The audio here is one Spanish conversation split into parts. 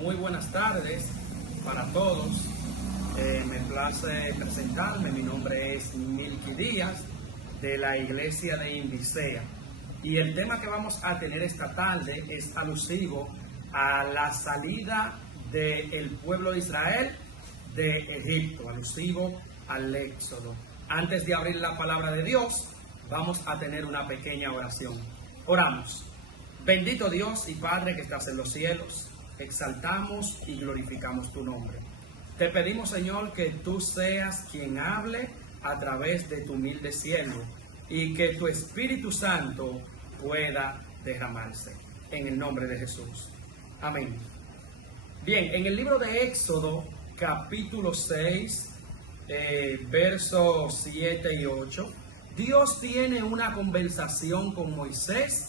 Muy buenas tardes para todos. Me place presentarme. Mi nombre es Milky Díaz de la iglesia de Indicea. Y el tema que vamos a tener esta tarde es alusivo a la salida del pueblo de Israel de Egipto, alusivo al Éxodo. Antes de abrir la palabra de Dios, vamos a tener una pequeña oración. Oramos. Bendito Dios y Padre que estás en los cielos, exaltamos y glorificamos tu nombre. Te pedimos, Señor, que tú seas quien hable a través de tu humilde siervo y que tu Espíritu Santo pueda derramarse. En el nombre de Jesús. Amén. Bien, en el libro de Éxodo, capítulo 6, versos 7 y 8, Dios tiene una conversación con Moisés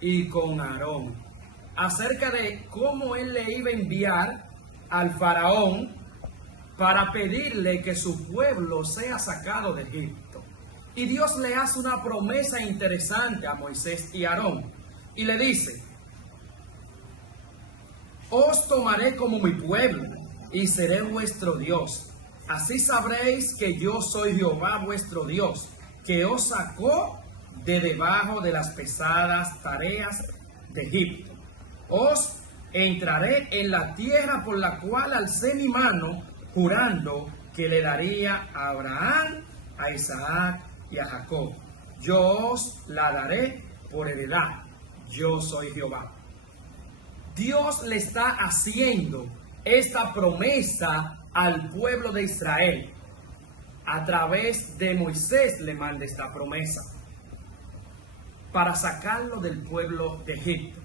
y con Aarón acerca de cómo él le iba a enviar al faraón para pedirle que su pueblo sea sacado de Egipto. Y Dios le hace una promesa interesante a Moisés y Aarón y le dice: os tomaré como mi pueblo y seré vuestro Dios. Así sabréis que yo soy Jehová vuestro Dios, que os sacó de debajo de las pesadas tareas de Egipto. Os entraré en la tierra por la cual alcé mi mano, jurando que le daría a Abraham, a Isaac y a Jacob. Yo os la daré por heredad. Yo soy Jehová. Dios le está haciendo esta promesa al pueblo de Israel. A través de Moisés le manda esta promesa para sacarlo del pueblo de Egipto,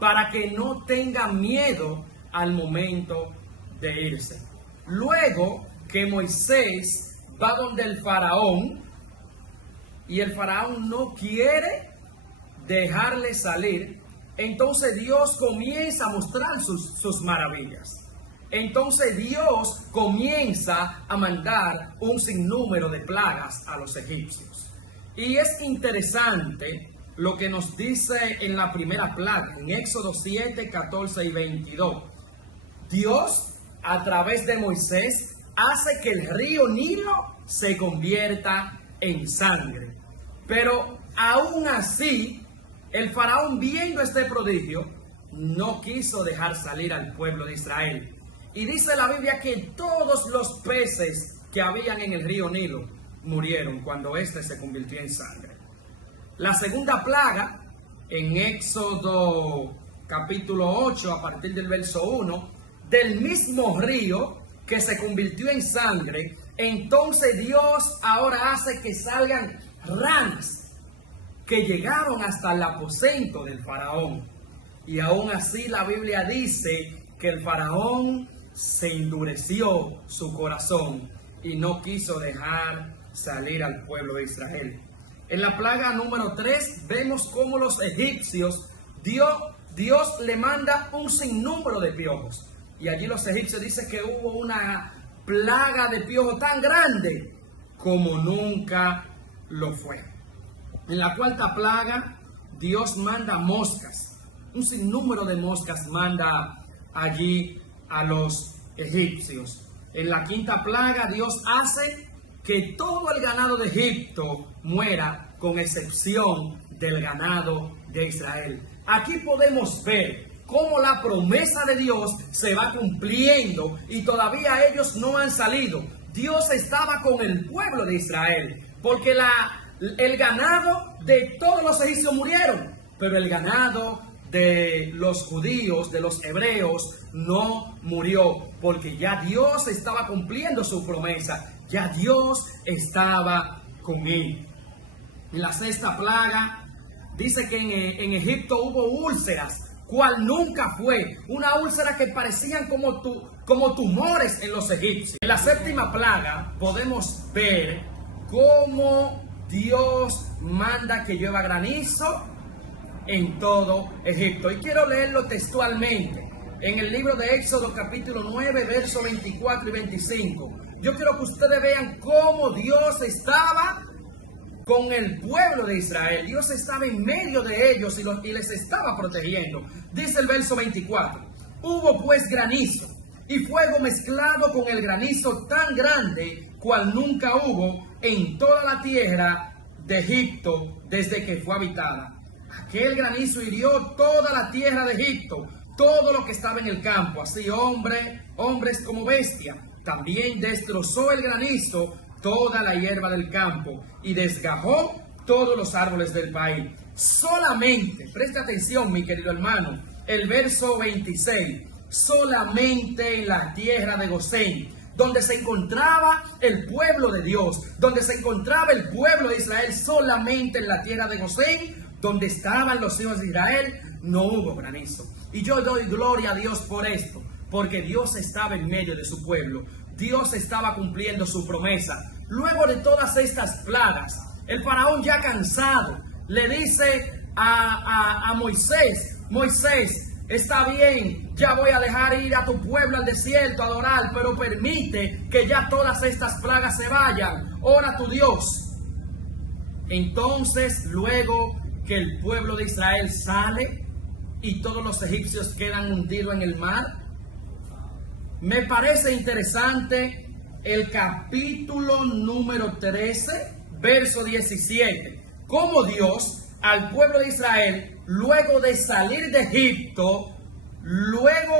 para que no tenga miedo al momento de irse. Luego que Moisés va donde el faraón y el faraón no quiere dejarle salir, entonces Dios comienza a mostrar sus maravillas. Entonces Dios comienza a mandar un sinnúmero de plagas a los egipcios. Y es interesante lo que nos dice en la primera plaga, en Éxodo 7, 14 y 22. Dios, a través de Moisés, hace que el río Nilo se convierta en sangre. Pero aún así, el faraón, viendo este prodigio, no quiso dejar salir al pueblo de Israel. Y dice la Biblia que todos los peces que habían en el río Nilo murieron cuando éste se convirtió en sangre. La segunda plaga, en Éxodo capítulo 8, a partir del verso 1, del mismo río que se convirtió en sangre, entonces Dios ahora hace que salgan ranas que llegaron hasta el aposento del faraón. Y aún así la Biblia dice que el faraón se endureció su corazón y no quiso dejar salir al pueblo de Israel. En la plaga número 3 vemos cómo los egipcios, Dios le manda un sinnúmero de piojos. Y allí los egipcios dicen que hubo una plaga de piojos tan grande como nunca lo fue. En la cuarta plaga, Dios manda moscas. Un sinnúmero de moscas manda allí a los egipcios. En la quinta plaga, Dios hace que todo el ganado de Egipto muera, con excepción del ganado de Israel. Aquí podemos ver cómo la promesa de Dios se va cumpliendo y todavía ellos no han salido. Dios estaba con el pueblo de Israel, porque el ganado de todos los egipcios murieron, pero el ganado de los judíos, de los hebreos, no murió, porque ya Dios estaba cumpliendo su promesa, ya Dios estaba con él. En la sexta plaga dice que en Egipto hubo úlceras, cual nunca fue, una úlcera que parecían como tumores en los egipcios. En la séptima plaga podemos ver cómo Dios manda que llueva granizo en todo Egipto. Y quiero leerlo textualmente en el libro de Éxodo capítulo 9, versos 24 y 25. Yo quiero que ustedes vean cómo Dios estaba con el pueblo de Israel. Dios estaba en medio de ellos y les estaba protegiendo. Dice el verso 24: Hubo pues granizo y fuego mezclado con el granizo tan grande cual nunca hubo en toda la tierra de Egipto desde que fue habitada. Aquel granizo hirió toda la tierra de Egipto, todo lo que estaba en el campo, así hombres como bestia. También destrozó el granizo toda la hierba del campo y desgajó todos los árboles del país. Solamente, preste atención mi querido hermano, el verso 26, solamente en la tierra de Gosén, donde se encontraba el pueblo de Dios, donde se encontraba el pueblo de Israel, solamente en la tierra de Gosén, donde estaban los hijos de Israel, no hubo granizo. Y yo doy gloria a Dios por esto, porque Dios estaba en medio de su pueblo. Dios estaba cumpliendo su promesa. Luego de todas estas plagas, el faraón ya cansado, le dice a Moisés, Moisés, está bien, ya voy a dejar ir a tu pueblo al desierto a adorar, pero permite que ya todas estas plagas se vayan. Ora a tu Dios. Entonces, luego que el pueblo de Israel sale y todos los egipcios quedan hundidos en el mar, me parece interesante el capítulo número 13, verso 17. Cómo Dios al pueblo de Israel, luego de salir de Egipto, luego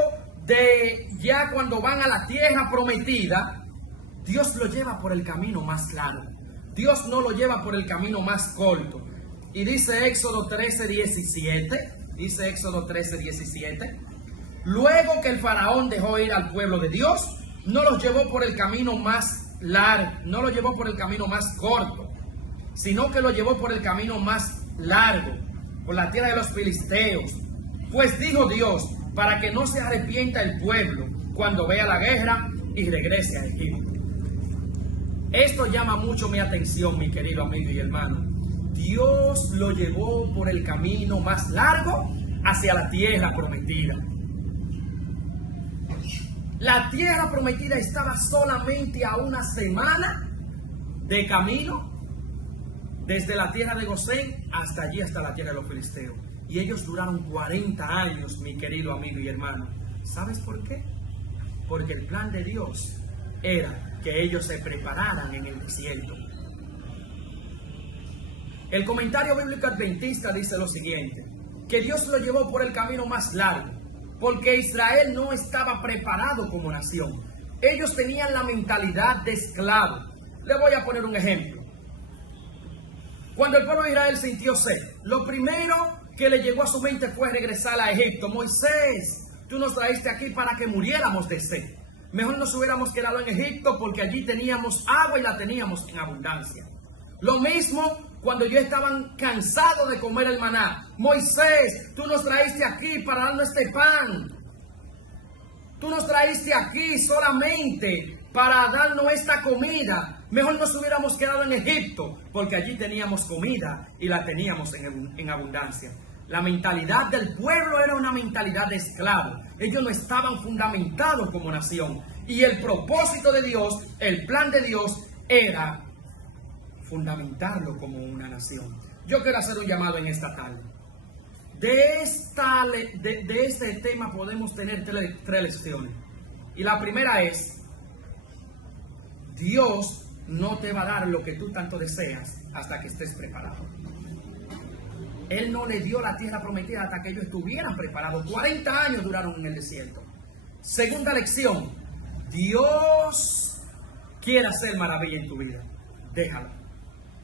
de ya cuando van a la tierra prometida, Dios lo lleva por el camino más largo. Dios no lo lleva por el camino más corto. Y dice Éxodo 13:17, luego que el faraón dejó ir al pueblo de Dios, no los llevó por el camino más largo, no lo llevó por el camino más corto, sino que lo llevó por el camino más largo, por la tierra de los filisteos. Pues dijo Dios, para que no se arrepienta el pueblo cuando vea la guerra y regrese a Egipto. Esto llama mucho mi atención, mi querido amigo y hermano. Dios lo llevó por el camino más largo hacia la tierra prometida. La tierra prometida estaba solamente a una semana de camino desde la tierra de Gosén hasta allí, hasta la tierra de los filisteos. Y ellos duraron 40 años, mi querido amigo y hermano. ¿Sabes por qué? Porque el plan de Dios era que ellos se prepararan en el desierto. El comentario bíblico adventista dice lo siguiente, que Dios lo llevó por el camino más largo, porque Israel no estaba preparado como nación. Ellos tenían la mentalidad de esclavo. Le voy a poner un ejemplo. Cuando el pueblo de Israel sintió sed, lo primero que le llegó a su mente fue regresar a Egipto. Moisés, tú nos traíste aquí para que muriéramos de sed. Mejor nos hubiéramos quedado en Egipto porque allí teníamos agua y la teníamos en abundancia. Lo mismo cuando ya estaban cansados de comer el maná. Moisés, tú nos traíste aquí para darnos este pan. Tú nos traíste aquí solamente para darnos esta comida. Mejor nos hubiéramos quedado en Egipto porque allí teníamos comida y la teníamos en abundancia. La mentalidad del pueblo era una mentalidad de esclavo. Ellos no estaban fundamentados como nación. Y el propósito de Dios, el plan de Dios era fundamentarlo como una nación. Yo quiero hacer un llamado en esta tarde. De este tema podemos tener tres lecciones. Y la primera es, Dios no te va a dar lo que tú tanto deseas hasta que estés preparado. Él no le dio la tierra prometida hasta que ellos estuvieran preparados. 40 años duraron en el desierto. Segunda lección, Dios quiere hacer maravilla en tu vida. Déjalo.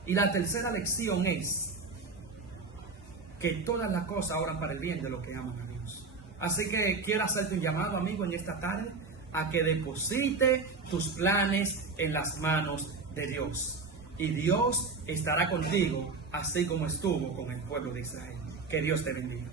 Y la tercera lección es que todas las cosas obran para el bien de los que aman a Dios. Así que quiero hacerte un llamado, amigo, en esta tarde a que deposite tus planes en las manos de Dios. Y Dios estará contigo, así como estuvo con el pueblo de Israel. Que Dios te bendiga.